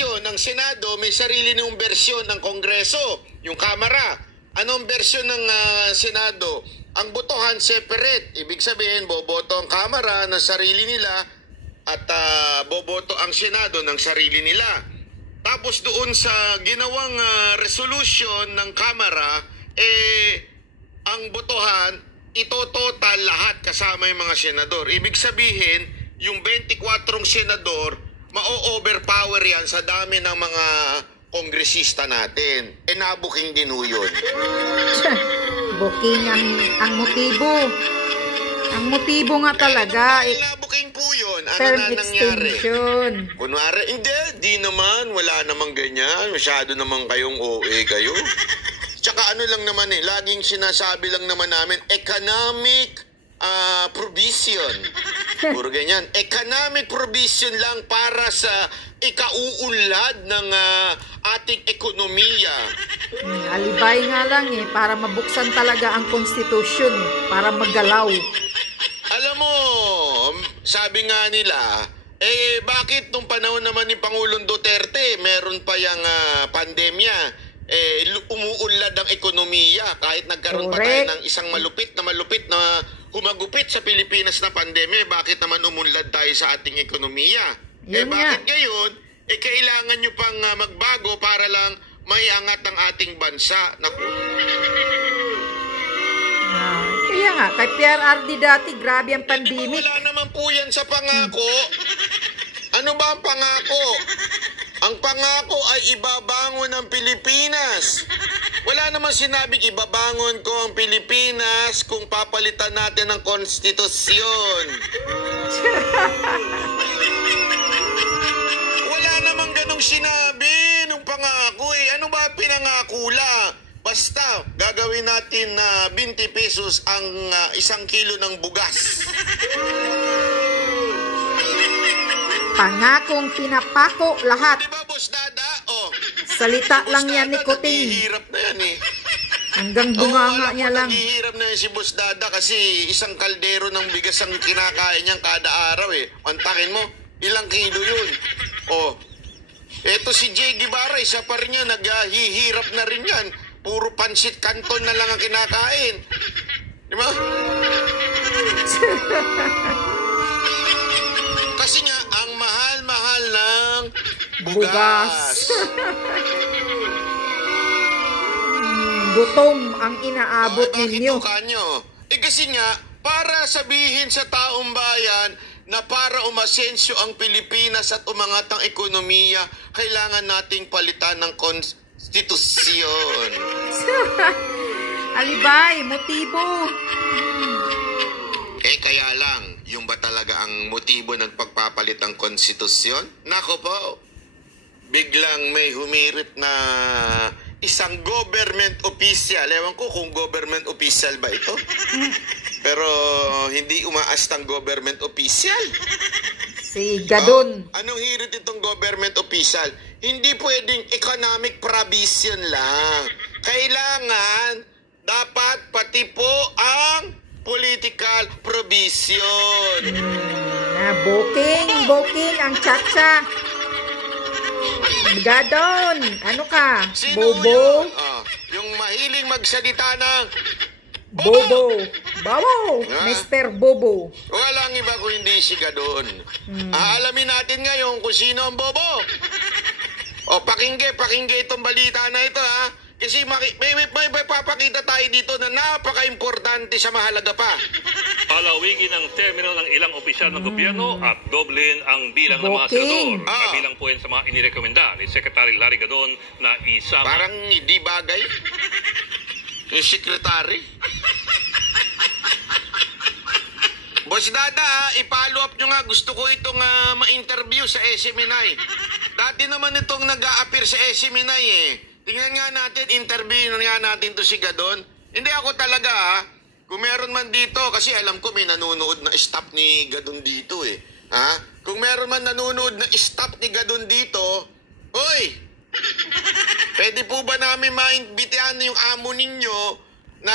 bersyon ng Senado, may sarili niyong bersyon ng Kongreso, yung Kamara. Anong bersyon ng Senado? Ang botohan separate. Ibig sabihin, boboto ang Kamara ng sarili nila at boboto ang Senado ng sarili nila. Tapos doon sa ginawang resolution ng Kamara, ang botohan, ito-total lahat kasama yung mga senador. Ibig sabihin, yung 24 senador, ma-overpower yan sa dami ng mga kongresista natin. Nabuking din ho yun. Booking ang motibo. Ang motibo nga talaga. Nabuking po yun. Ano Term na nangyari? extension. Kunwari, di naman. Wala namang ganyan. Masyado naman kayong OA kayo. Tsaka ano lang naman laging sinasabi lang naman namin, economic provision. Puro ganyan. Economic provision lang para sa ikauunlad ng ating ekonomiya. Alibay nga lang para mabuksan talaga ang konstitusyon, para maggalaw. Alam mo, sabi nga nila, bakit nung panahon naman ni Pangulong Duterte, meron pa yung pandemya, umuunlad ang ekonomiya kahit nagkaroon pa tayo ng isang malupit na humagupit sa Pilipinas na pandemya, bakit naman umunlad tayo sa ating ekonomiya? Bakit ngayon, kailangan nyo pang magbago para lang may angat ang ating bansa? Naku. Kaya nga, kay PRRD dati, grabe ang pandemic. Wala naman po yan sa pangako. Ano ba ang pangako? Ang pangako ay ibabangon ang Pilipinas. Wala naman sinabing ibabangon ko ang Pilipinas kung papalitan natin ng konstitusyon. Wala namang ganong sinabi nung pangako Ano ba pinangako lang? Basta gagawin natin na 20 pesos ang 1 kilo ng bugas. Pangakong pinapako lahat. Diba, Boss Dada? Salita lang yan ni Kuting. Naghihirap na yan Hanggang bunganga niya lang. Naghihirap na yan si Boss Dada kasi isang kaldero ng bigas ang kinakain niyang kada araw Antakin mo, ilang kilo yun? Eto si Jay Guevara, isa pa rin yan, naghihirap na rin yan. Puro pansit canton na lang ang kinakain. Diba? Kasi nga, ang mahal-mahal ng bugas. Gutom ang inaabot ninyo. Kasi nga, para sabihin sa taong bayan na para umasensyo ang Pilipinas at umangat ang ekonomiya, kailangan nating palitan ng konstitusyon. Alibay, motibo. Kaya lang, yung ba talaga ang motibo ng pagpapalit ng konstitusyon? Nako po, biglang may humirit na isang government official. Ewan ko kung government official ba ito. Pero hindi umaastang government official. Si Gadon. Anong hirit itong government official? Hindi pwedeng economic provision lang. Kailangan, dapat pati po ang political provision. Booking ang chacha. Gadon, ano ka? Sino Bobo? Yung mahiling magsalita ng Bobo. Bobo. Mr. Bobo. Walang iba kung hindi si Gadon. Alamin natin ngayon kung sino ang bobo. Pakingge itong balita na ito Kasi may papakita tayo dito na napaka-importante sa mahalaga pa. Palawigin ang terminal ng ilang opisyal ng gobyerno at doblein ang bilang ng mga senador. Kabilang po yan sa mga inirekomenda ni Secretary Larry Gadon na isama. Parang hindi bagay. Yung secretary. Boss Dada, i-follow up nyo nga. Gusto ko itong ma-interview sa SMNI. Dati naman itong nag-a-appear sa SMNI Tingnan nga natin, interview nga natin to si Gadon. Hindi ako talaga kung meron man dito, kasi alam ko may nanonood na staff ni Gadon dito Kung meron man nanonood na staff ni Gadon dito, hoy! Pwede po ba namin maimbitahan yung amo ninyo na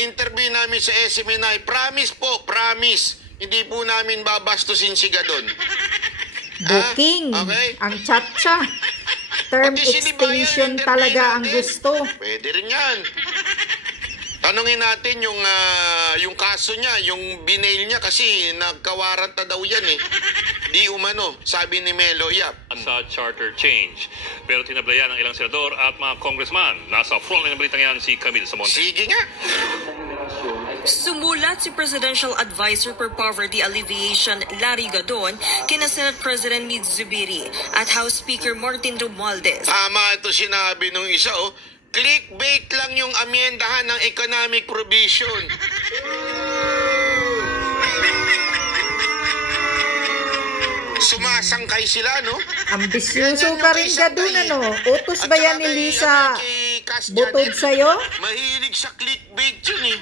interview namin sa SMNI? Promise po, promise. Hindi po namin babastusin si Gadon. Booking. Okay? Ang chatcha. Term Pati sinibayan, extension entertain talaga ang natin. gusto. Pwede rin yan. Tanungin natin yung kaso niya, yung binail niya kasi nagkawaranta daw yan eh. Di umano, sabi ni Melo Yap. Sa charter change. Pero tinablayan ng ilang senador at mga congressman. Nasa frontline ng balitang yan si Camille Samonte. Sige nga. Sumulat si Presidential Advisor for Poverty Alleviation Larry Gadon kina Senate President Liz Zubiri at House Speaker Martin Romualdez. Tama ito sinabi nung isa, oh. Clickbait lang yung amyendahan ng economic provision. Sumasangkay sila, no? Ambisyoso ka rin Gadon, ano? Utos ba yan ni Lisa Butod sa'yo? Mahilig sa clickbait yun eh.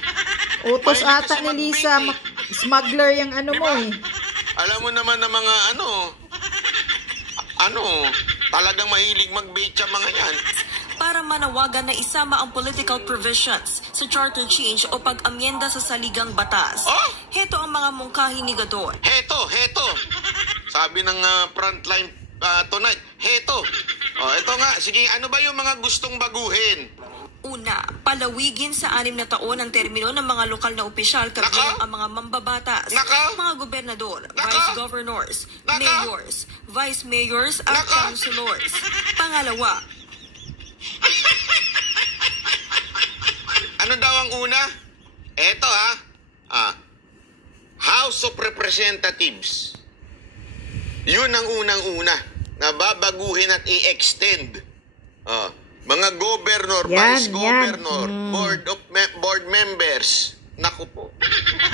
Utos Mahilig ata kasi ni Lisa, mag-bait smuggler yung ano mo eh. Alam mo naman na mga talagang mahilig mag-bait yung mga yan. Para manawagan na isama ang political provisions sa charter change o pag-amyenda sa saligang batas. Oh! Heto ang mga mungkahi ni Gadon. Heto. Sabi ng frontline tonight, heto. Ito nga, sige, ano ba yung mga gustong baguhin? Una, palawigin sa 6 na taon ang termino ng mga lokal na opisyal kabilang ang mga mambabatas, mga gobernador, vice governors, mayors, vice mayors at councilors. Pangalawa, ano daw ang una? Eto House of Representatives. Yun ang unang-una na babaguhin at i-extend. Mga governor, vice governor, board members. Naku po.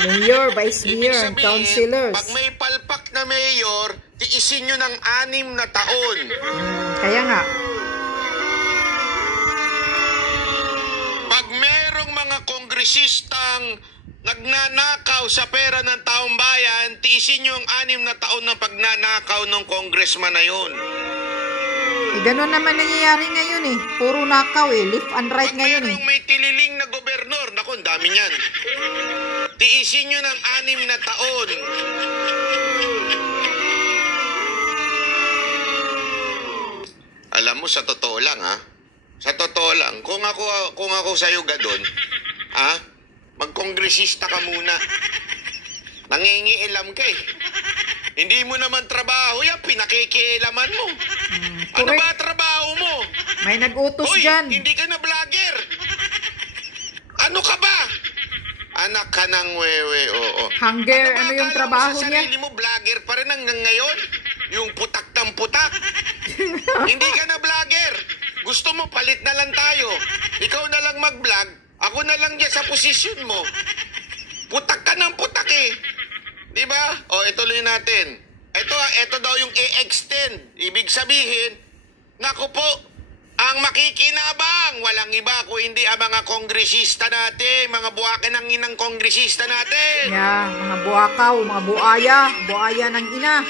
Mayor, vice Ibig mayor, sabihin, councilors. pag may palpak na mayor, tiisin nyo ng 6 na taon. Kaya nga. Pag merong mga kongresistang nagnanakaw sa pera ng taong bayan, tiisin nyo ang 6 na taon ng pagnanakaw ng congressman na yun. Gano'n naman nangyayari ngayon eh. Puro nakaw eh. Left and right Pag ngayon eh. merong may tililing na gobernador, naku, ang dami niyan. Tiisin nyo ng 6 na taon. Alam mo, sa totoo lang sa totoo lang, kung ako sa'yo Gadon, magkongresista ka muna. Nangingialam ka eh. Hindi mo naman trabaho yan, pinakikialaman mo. Ano ba trabaho mo? May nag-utos Hoy, dyan. hindi ka na vlogger. Ano ka ba? Anak ka ng wewe, oo. Hunger, ano yung akala trabaho mo sa niya? sarili mo, vlogger pa rin hanggang ngayon? Yung putak ng putak. Hindi ka na vlogger. Gusto mo, palit na lang tayo. Ikaw na lang mag-vlog, ako na lang dyan sa posisyon mo. Putak ka ng putak eh. Diba? Ituloy natin. Ito daw yung i-extend. Ibig sabihin, naku po, ang makikinabang, walang iba kung hindi ang mga kongresista natin, mga buwakin ng inang kongresista natin. Yeah, mga buwakaw, mga buaya ng ina.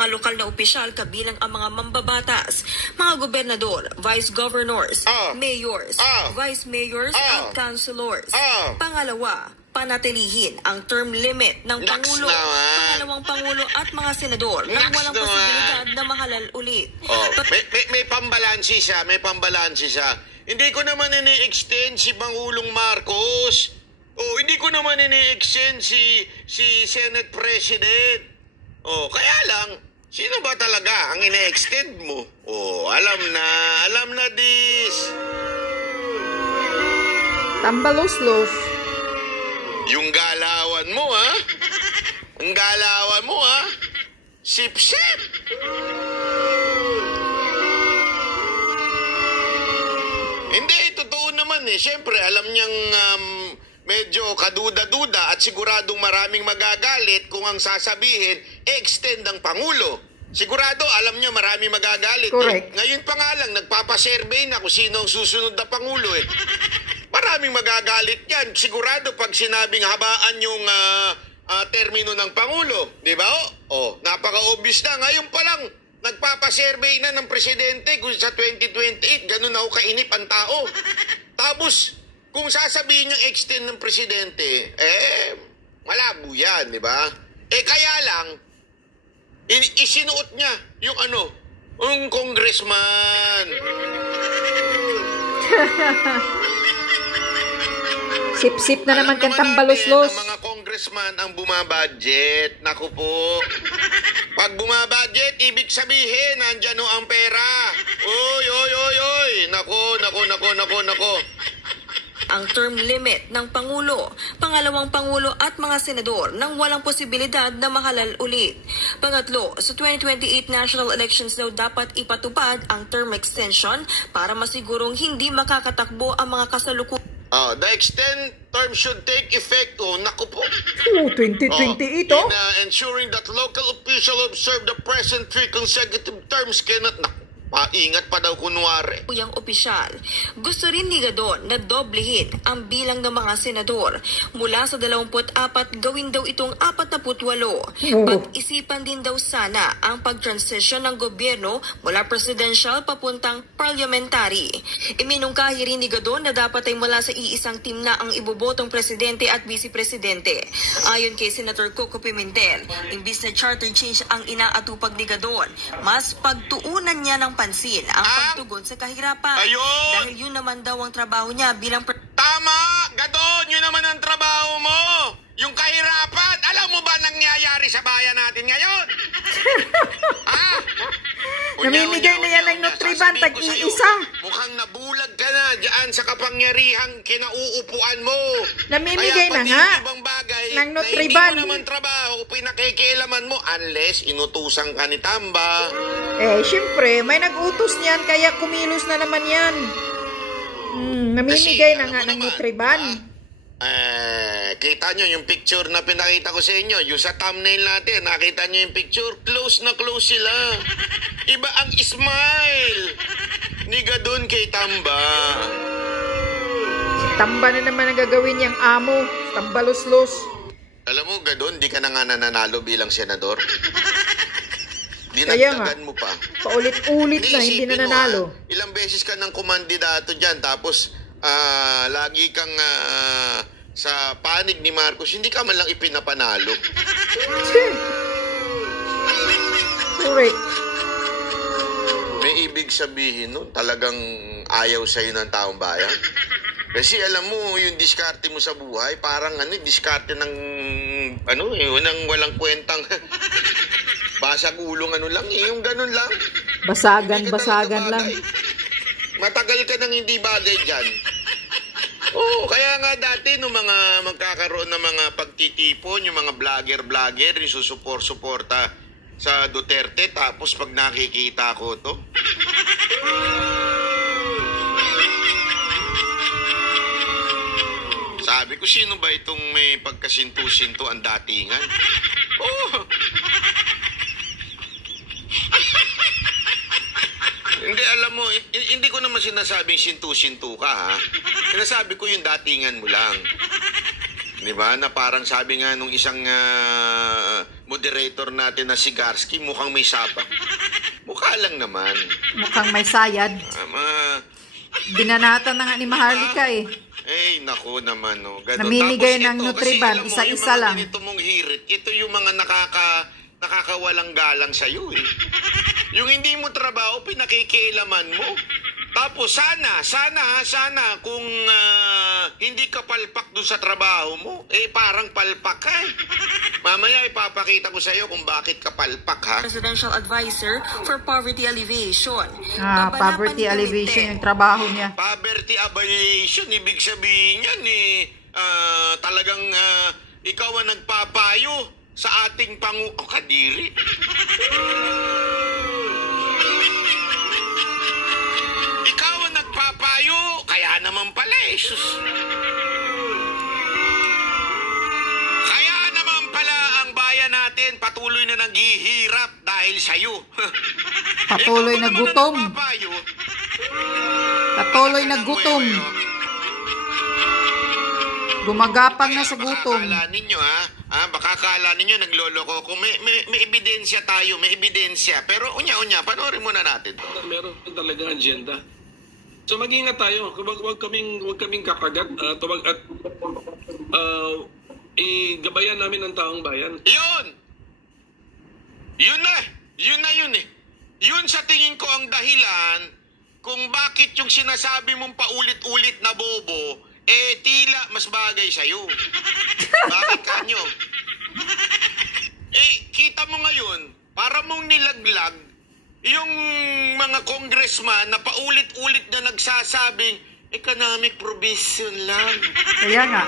mga lokal na opisyal kabilang ang mga mambabatas, mga gobernador, vice governors, mayors, vice mayors at councilors. Pangalawa, panatilihin ang term limit ng Pangulo, pangalawang Pangulo at mga senador nang walang posibilidad na mahalal ulit. May pambalansi siya, Hindi ko naman ini-extend si Pangulong Marcos. Hindi ko naman ini-extend si Senate President. Kaya lang, sino ba talaga ang ine-extend mo? Alam na this. Tambalos-los. Yung galawan mo, Ang galawan mo, Sip-sip. Hindi, totoo naman eh. Siyempre, alam niyang medyo kaduda-duda at siguradong maraming magagalit kung ang sasabihin, extend ang Pangulo. Sigurado, alam niya maraming magagalit. Correct. Ngayon pa nga lang, nagpapasurvey na kung sino ang susunod na Pangulo eh. Maraming magagalit yan. Sigurado pag sinabing habaan yung termino ng Pangulo. Di ba? Napaka-obvious na. Ngayon pa lang, nagpapasurvey na ng presidente kung sa 2028, ganun na kainip ang tao. Tapos, kung sasabihin yung extend ng presidente, malabo yan, di ba? Kaya lang, Isinuot niya yung yung congressman. Sip-sip na naman kang tambalos-los. Ang mga congressman ang bumabudget. Naku po. Pag bumabudget, ibig sabihin, nandyan ang pera. Oy. Nako. Ang term limit ng Pangulo, pangalawang Pangulo at mga senador nang walang posibilidad na mahalal ulit. Pangatlo, sa 2028 national elections daw dapat ipatupad ang term extension para masigurong hindi makakatakbo ang mga kasalukuyan. The extend term should take effect. Naku po. 2028 in ensuring that local officials observe the present 3 consecutive terms cannot. Paingat pa daw kunwari. Yang opisyal, gusto rin ni Gadon na doblehin ang bilang ng mga senador. Mula sa 24, gawin daw itong 48. Pag-isipan din daw sana ang pag-transition ng gobyerno mula presidential papuntang parliamentary. Iminungkahi rin ni Gadon na dapat ay mula sa iisang team na ang ibobotong presidente at vice-presidente. Ayon kay Senator Coco Pimentel, imbis na charter change ang inaatupag ni Gadon, mas pagtuunan niya ng pansin ang pagtugon sa kahirapan. Ayun! Dahil yun naman daw ang trabaho niya bilang Tama! Gadon! Yun naman ang trabaho mo! Yung kahirapan! Alam mo ba nangyayari sa bayan natin ngayon? Namimigay na yan ng Nutriban, tag-iisa. Mukhang nabulag ka na dyan sa kapangyarihang kinauupuan mo. Namimigay na nga ibang bagay ng na Nutriban. hindi mo naman trabaho, pinakikialaman mo unless inutusan ka ni Tamba. Siyempre, may nag-utos niyan, kaya kumilos na naman yan. Namimigay na nga ng Nutriban. Kita nyo yung picture na pinakita ko sa inyo, yung sa thumbnail natin, nakita nyo yung picture, close na close sila. Iba ang smile ni Gadon kay Tamba. Si Tamba na naman ang gagawin niyang amo, tambalos-los. Alam mo, Gadon, di ka na nga nananalo bilang senador. Kaya nga, dinagdagan mo pa. Paulit-ulit na, hindi na nanalo. Ilang beses ka ng kumandidato dyan, tapos lagi kang sa panig ni Marcos, hindi ka man lang ipinapanalo. Correct. May ibig sabihin nun, talagang ayaw sa'yo ng taong bayan. Kasi alam mo, yung diskarte mo sa buhay, parang diskarte ng walang kwentang basag ulong lang, yung ganun lang. Basagan lang. Matagal ka nang hindi bagay dyan. Kaya nga dati nung mga magkakaroon ng mga pagtitipon, yung mga vlogger, yung susuporta sa Duterte, tapos pag nakikita ko to, sabi ko, sino ba itong may pagkasinto-sinto ang datingan? Hindi, alam mo, hindi ko naman sinasabing sintu-sintu ka, ha? Sinasabi ko yung datingan mo lang. Di ba? Na parang sabi nga nung isang moderator natin na si Garski, mukhang may sapa. Mukha lang naman. Mukhang may sayad. Binanatan na nga ni Maharlika Naku naman, no. Ganun. Namimigay tapos ng Nutriban, isa-isa lang. Ito mong hirit, ito yung mga nakakawalang galang sa'yo, Yung hindi mo trabaho, pinakikialaman mo. Tapos sana kung hindi ka palpak dun sa trabaho mo, parang palpak ka. Mamaya ipapakita ko sa iyo kung bakit ka palpak, ha? Presidential Advisor for Poverty Alleviation. Poverty Alleviation yung trabaho niya. Poverty Alleviation, ibig sabihin yan, talagang ikaw ang nagpapayo sa ating kadiri. Papayo, kaya naman pala sus. Kaya naman pala ang bayan natin patuloy na naghihirap dahil sa'yo. Patuloy na gutom. Patuloy na gutom. Gumagapang na sa gutom. Baka akala ninyo, baka akala ninyo nagloloko ko. May ebidensya tayo, may ebidensya. Pero unya, panoorin muna natin. Meron talaga agenda. So mag-ingat tayo, wag kaming kakagat at igabayan namin ang taong bayan. Yun eh. Yun sa tingin ko ang dahilan kung bakit yung sinasabi mong paulit-ulit na bobo, tila mas bagay sa'yo. Bakit kanyo? Kita mo ngayon, para mong nilaglag yung mga congressman na paulit-ulit na nagsasabing economic provision lang. Kaya nga,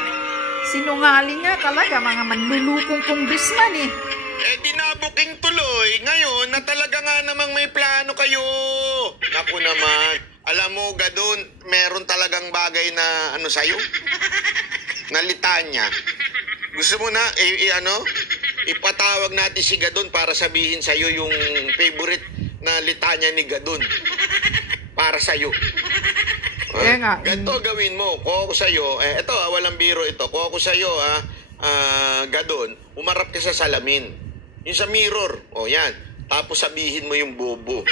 sinungaling nga talaga mga manlulukong congressman eh. Dinabuking tuloy ngayon na talaga nga namang may plano kayo. Naku naman, alam mo Gadon, meron talagang bagay na sa'yo? Na litanya. Gusto mo na, ipatawag natin si Gadon para sabihin sa'yo yung favorite na litanya ni Gadon. Para sa'yo. Kaya nga. Ganito gawin mo, kuha ko sa'yo, ito walang biro ito, kuha ko sa'yo Gadon, umarap ka sa salamin. Yung sa mirror, yan. Tapos sabihin mo yung bobo.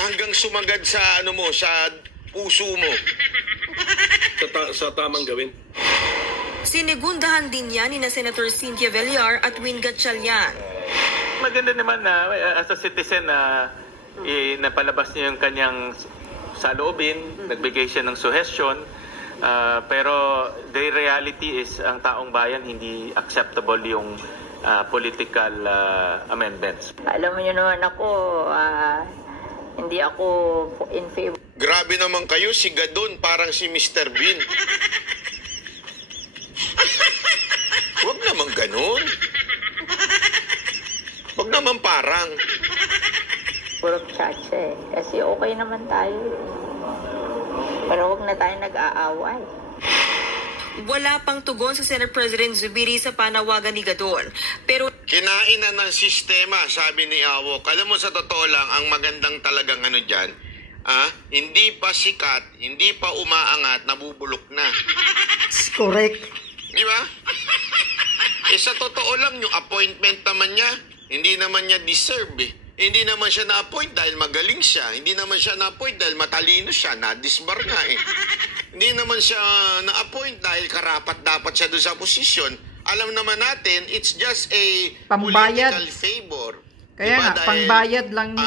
Hanggang sumagad sa sa puso mo. Sa tamang gawin. Sinigundahan din yan ni na Senator Cynthia Villar at Win Gatchalian. Maganda naman na as a citizen na napalabas niya yung kanyang saloobin, nagbigay siya ng suggestion. Pero the reality is ang taong bayan hindi acceptable yung political amendments. Alam niyo naman ako, hindi ako in favor. Grabe naman kayo, si Gadon parang si Mr. Bean. Huwag naman ganun. Huwag naman parang. Puro chacha eh. Kasi okay naman tayo. Pero huwag na tayo nag-aaway. Wala pang tugon sa Senate President Zubiri sa panawagan ni Gadon. Pero kinain na ng sistema, sabi ni Awok. Alam mo, sa totoo lang, ang magandang talagang dyan, hindi pa sikat, hindi pa umaangat, nabubulok na. Correct. Di ba? Sa totoo lang, yung appointment naman niya, hindi naman niya deserve eh. Hindi naman siya na-appoint dahil magaling siya. Hindi naman siya na-appoint dahil matalino siya. Na-disbar nga eh. Hindi naman siya na-appoint dahil karapat-dapat siya doon sa posisyon. Alam naman natin, it's just a pambayad. Political favor. Kaya diba? nga, pangbayad lang ni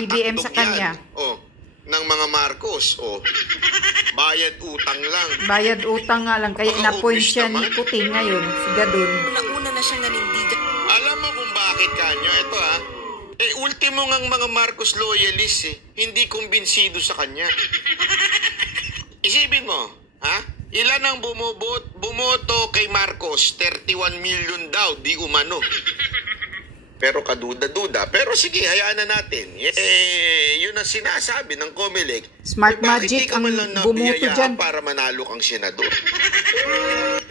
BBM sa kanya. Ng mga Marcos. Bayad utang lang. Bayad utang nga lang. Kaya na-appoint siya ni Putin ngayon, si Gadon. nauna na siyang nanindigan. Alam mo kung bakit kanyo? Ito ultimo ngang mga Marcos loyalists hindi kumbinsido sa kanya. Isipin mo, ilan ang bumoto kay Marcos? 31 million daw, di umano. Pero kaduda-duda. Pero sige, hayaan na natin. Yun ang sinasabi ng COMELEC. Smart magic ang bumoto dyan. Para manalo kang senador.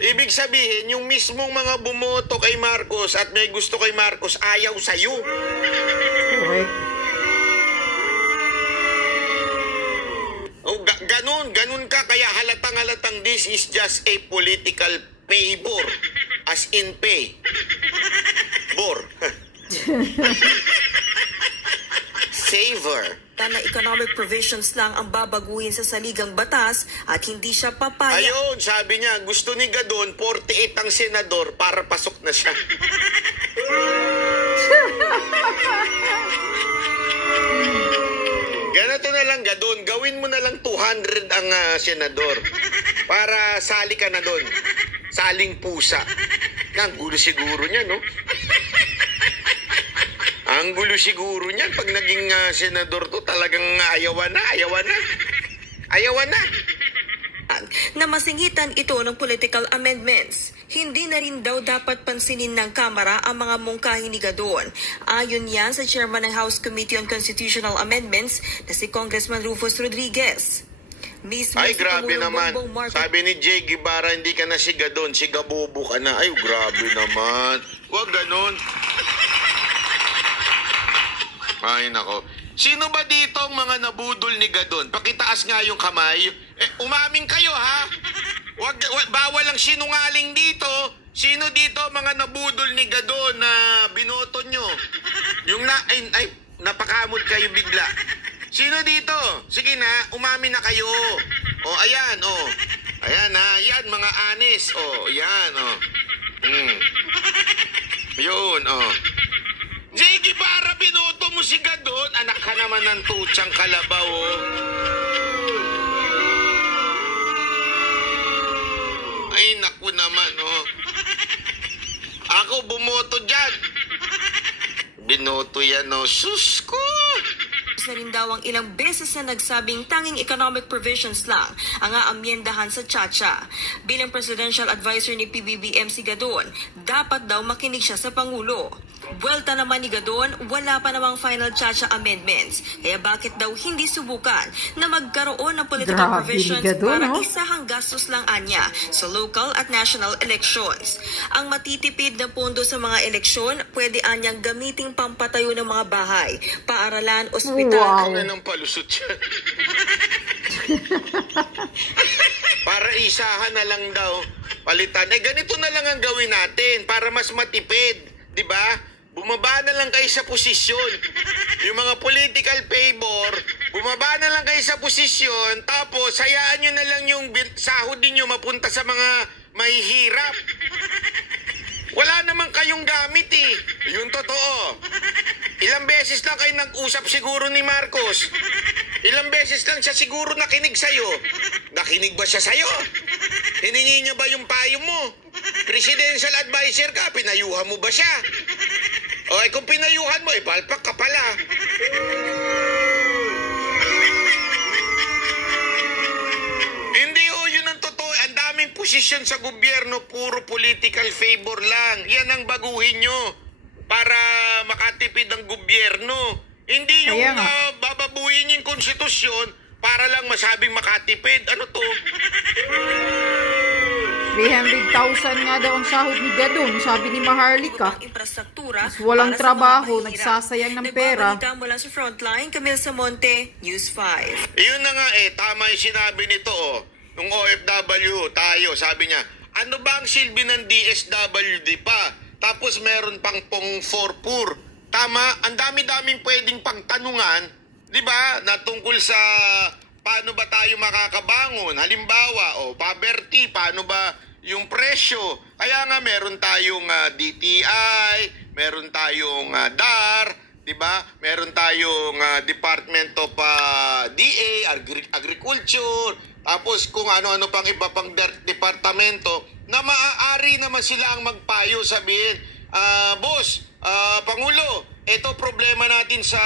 Ibig sabihin, yung mismong mga bumoto kay Marcos at may gusto kay Marcos, ayaw sa'yo. Correct. Ganun ka. Kaya halatang this is just a political favor. As in pay. Bor. Savor. Na economic provisions lang ang babaguhin sa saligang batas at hindi siya papayag. Ayun, sabi niya, gusto ni Gadon, 48 ang senador para pasok na siya. Ganito na lang, Gadon, gawin mo na lang 200 ang senador para sali ka na doon. Saling pusa. Ang gulo siguro niya, no? Ang gulo siguro niyan pag naging senador to, talagang ayawan na. Na masinghitan ito ng political amendments. Hindi na rin daw dapat pansinin ng Kamara ang mga mungkahi ni Gadon. Ayon yan sa chairman ng House Committee on Constitutional Amendments na si Congressman Rufus Rodriguez. Mismo ay, si grabe naman. Sabi ni Jay Guevara, hindi ka na si Gadon, si Gabobo ka na. Ay, grabe naman. Huwag ganon. Ay, nako. Sino ba dito ang mga nabudol ni Gadon? Pakitaas nga yung kamay. Umamin kayo, ha? Bawal ang sinungaling dito. Sino dito mga nabudol ni Gadon na binoto nyo? Yung napakamot kayo bigla. Sino dito? Sige na, umamin na kayo. Ayan, Ayan, ha? Yan, mga anis. Yan, Yun, oh. Sige, para binoto mo si Gadon, anak ka naman ng tutsang kalabaw, oh. Ay, naku naman, oh. Ako bumoto dyan. Binoto yan, oh. Sus ko! Na rin daw ang ilang beses na nagsabing tanging economic provisions lang ang aamyendahan sa Chacha. Bilang presidential advisor ni PBBM si Gadon, dapat daw makinig siya sa Pangulo. Buwelta naman ni Gadon, wala pa namang final Chacha amendments. Kaya bakit daw hindi subukan na magkaroon ng political provisions para isahang gastos lang anya sa local at national elections. Ang matitipid na pondo sa mga eleksyon, pwede anyang gamiting pampatayo ng mga bahay, paaralan, ospital. Wow. Ano nang palusot yan? Para isahan na lang daw, palitan. Eh, ganito na lang ang gawin natin para mas matipid. Diba? Bumaba na lang kayo sa posisyon. Yung mga political favor, bumaba na lang kayo sa posisyon, tapos hayaan nyo na lang yung sahod ninyo mapunta sa mga mahihirap. Wala naman kayong gamit eh. Yung totoo. Ilang beses lang kayo nag-usap siguro ni Marcos. Ilang beses lang siya siguro nakinig sa'yo. Nakinig ba siya sa'yo? Hiningi niya ba yung payo mo? Presidential advisor ka, pinayuhan mo ba siya? O kung pinayuhan mo, palpak ka pala. Hindi yun ang totoo. Ang daming posisyon sa gobyerno, puro political favor lang. Yan ang baguhin nyo para makatipid ang gobyerno. Hindi yung bababuhin yung konstitusyon para lang masabing makatipid. Ano to? 300,000 nga daw ang sahod ni Gadon, sabi ni Maharlika. Walang trabaho, nagsasayang ng pera. Nagbabalita mula sa Frontline, Camille Samonte, News 5. Yun na nga tama yung sinabi nito nung OFW tayo, sabi niya, ano ba ang silbi ng DSWD pa? Tapos meron pang pong forpur. Tama, ang dami-daming pwedeng pagtanungan, di ba, na tungkol sa paano ba tayo makakabangon. Halimbawa, poverty, paano ba yung presyo? Kaya nga meron tayong DTI, meron tayong DAR, di ba? Meron tayong Department of DA, Agriculture, tapos kung ano-ano pang iba pang departamento na maaari naman sila ang magpayo, sabihin, boss, Pangulo, ito problema natin sa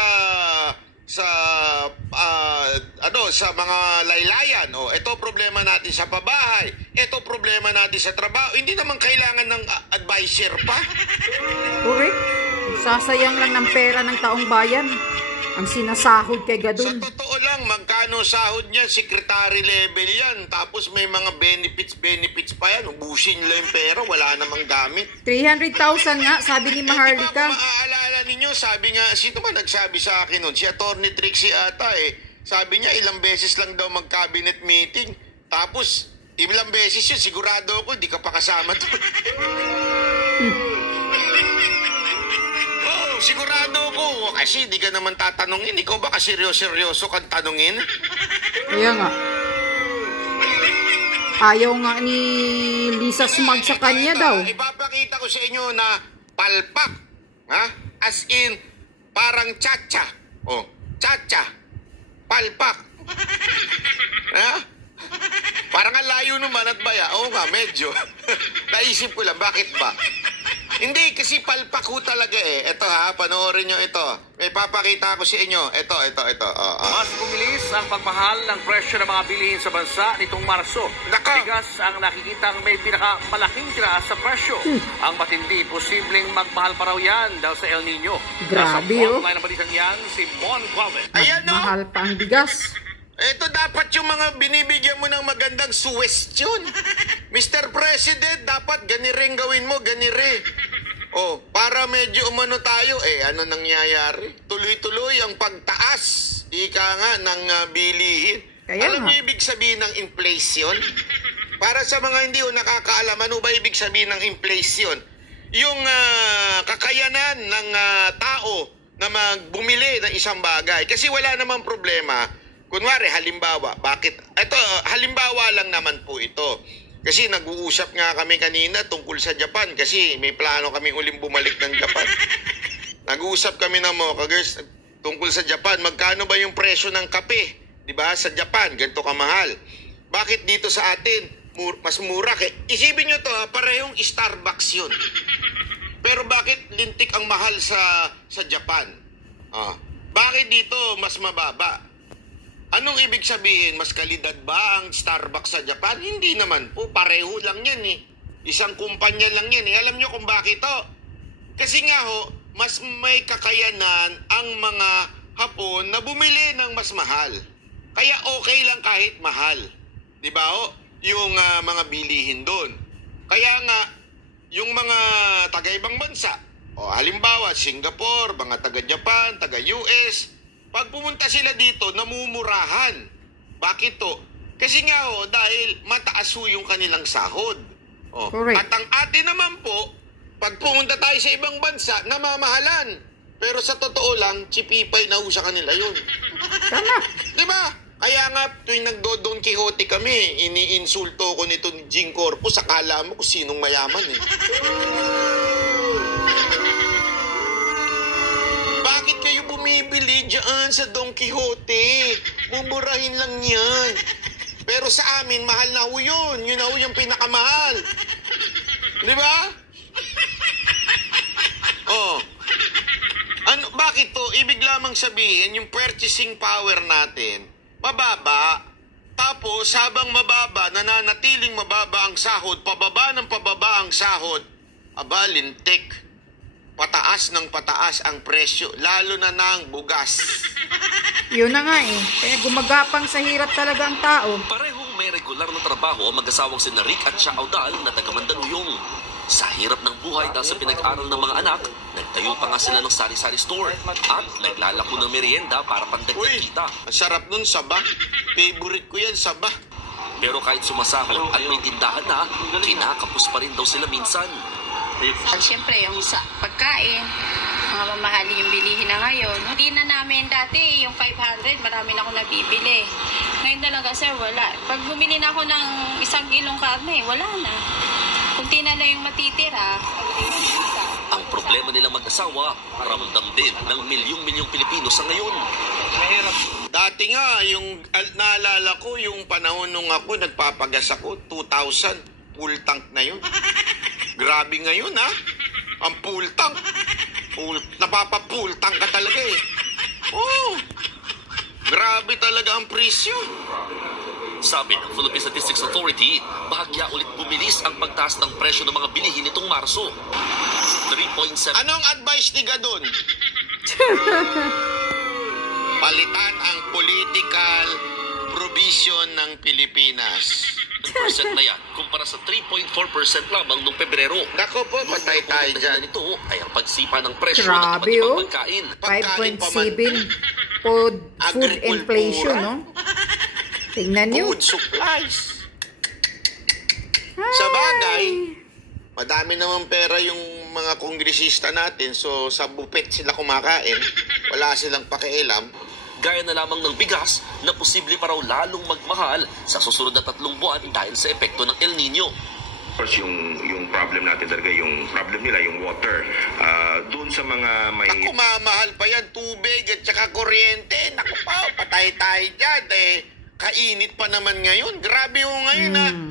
mga laylayan, ito problema natin sa pabahay, ito problema natin sa trabaho. Hindi naman kailangan ng advisor pa. Correct. Sasayang lang ng pera ng taong bayan ang sinasahod kay Gadon. Sa totoo lang, magkano sahod niya? Secretary level yan. Tapos may mga benefits pa yan. Ubusin nila yung pera, wala namang gamit. 300,000 nga, sabi ni Maharlika. Maaalala ninyo, sabi nga, sino ba nagsabi sa akin nun? Si Atty. Trixie ata Sabi niya, ilang beses lang daw mag-cabinet meeting. Tapos, ilang beses yun, sigurado ako, hindi ka pa kasama doon. Sigurado ko, kasi di ka naman tatanungin. Ikaw ba kasi seryoso kang tanungin? Kaya nga. Ayaw nga ni Lisa Smag sa kanya daw. Ipapakita ko sa inyo na palpak. Ha? As in, parang chacha. Chacha. Palpak. Ha? Parang ang layo naman at baya. Oo nga, medyo. Naisip ko lang, bakit ba? Hindi, kasi palpak ho talaga Ito panoorin nyo ito. May papakita ko sa inyo. Ito. Mas bumilis ang pagmahal ng presyo ng mga bilihin sa bansa nitong Marso. Bigas ang nakikitang may pinakamalaking tiraas sa presyo. Ang matindi, posibleng magmahal pa raw yan dahil sa El Nino. Grabe Nasa online ng balitang yan, si Mon Guaven. Ayan mahal pa ang bigas. Ito dapat yung mga binibigyan mo ng magandang suwestyon. Mr. President, dapat ganireng gawin mo, ganire. Para medyo umano tayo, ano nangyayari? Tuloy-tuloy ang pagtaas, ika nga, ng bilihin. Alam niyo ibig sabihin ng inflation? Para sa mga hindi nakakaalam, ano ba ibig sabihin ng inflation? Yung kakayanan ng tao na magbumili ng isang bagay. Kasi wala namang problema. Kunwari, halimbawa, halimbawa lang naman po ito. Kasi nag-uusap nga kami kanina tungkol sa Japan kasi may plano kami uling bumalik ng Japan. Nag-uusap kami ng mga girls tungkol sa Japan. Magkano ba yung presyo ng kape? Diba? Sa Japan, ganito kamahal. Bakit dito sa atin, mas mura? Isipin nyo to, parehong Starbucks yun. Pero bakit lintik ang mahal sa Japan? Bakit dito mas mababa? Anong ibig sabihin? Mas kalidad ba ang Starbucks sa Japan? Hindi naman po. Pareho lang yan eh. Isang kumpanya lang yan eh. Alam nyo kung bakit to? Kasi nga ho, mas may kakayanan ang mga Hapon na bumili ng mas mahal. Kaya okay lang kahit mahal. Di ba ho? Yung mga bilihin doon. Kaya nga, yung mga taga-ibang bansa, halimbawa Singapore, mga taga-Japan, taga-US, pag pumunta sila dito, namumurahan. Bakit to? Kasi nga dahil mataas yung kanilang sahod. At ang atin naman po, pag pumunta tayo sa ibang bansa, namamahalan. Pero sa totoo lang, chipipay na sa kanila yun. Tama. Diba? Kaya nga, tuwing nagdo-Don Quixote kami, iniinsulto ko nito ni Jing Corpus, akala mo kung sinong mayaman eh. Bakit kayo bumibili dyan sa Don Quixote? Mumurahin lang yan. Pero sa amin, mahal na ho yun. Yun na ho yung pinakamahal. Di ba? Bakit to? Ibig lamang sabihin, yung purchasing power natin, mababa. Tapos, habang mababa, nananatiling mababa ang sahod, pababa ang sahod, lintik. Pataas ng pataas ang presyo, lalo na ng bugas. Yun na nga eh. Kaya gumagapang sa hirap talaga ang tao. Parehong may regular na trabaho ang mag-asawang sina Rick at Cha Audal na taga Mandaluyong. Sa hirap ng buhay dahil sa pinag-aral ng mga anak, nagtayo pa nga sila ng sari-sari store at naglalako ng merienda para pandagdag kita. Ang sarap nun, saba. Favorite ko yan, saba. Pero kahit sumasahod at may tindahan na, kinakapos pa rin daw sila minsan. Siyempre, yung pagkain, mga mamahali yung bilihin na ngayon. Hindi na namin dati, yung 500, marami na ako nabibili. Ngayon talaga, sir, wala. Pag bumili na ako ng 1 kilong karne, wala na. Kunti na lang yung matitira. Ang problema nilang mag-asawa, ramdam din ng milyong-milyong Pilipino sa ngayon. Dati nga, yung naalala ko, yung panahon nung ako, nagpapagas ako, 2,000, full tank na yun. Grabe ngayon ang full tank. Napapa-full tank ka talaga eh. Grabe talaga ang presyo. Sabi ng Philippine Statistics Authority, bahagya ulit bumilis ang pagtaas ng presyo ng mga bilihin nitong Marso. 3.7. Anong advice ni Gadon? Palitan ang political provision ng Pilipinas. % na yan, kumpara sa 3.4% lamang noong Pebrero. Nako po, patay tayo dyan. Ito ay ang pagsipa ng presyo ng Grabe, iba't ibang pagkain. 5.7 food inflation, no? Tingnan nyo. Food supplies. Sa bagay, madami naman pera yung mga kongresista natin, so sa buffet sila kumakain, wala silang pakialam. Gaya na lamang ng bigas na posible pa raw lalong magmahal sa susunod na 3 buwan dahil sa epekto ng El Nino. Of course, yung problem natin talaga, yung problem nila, yung water. Doon sa mga may... Naku, mamahal pa yan, tubig at saka kuryente. Naku pa, patay tayo dyan. Kainit pa naman ngayon. Grabe yung ngayon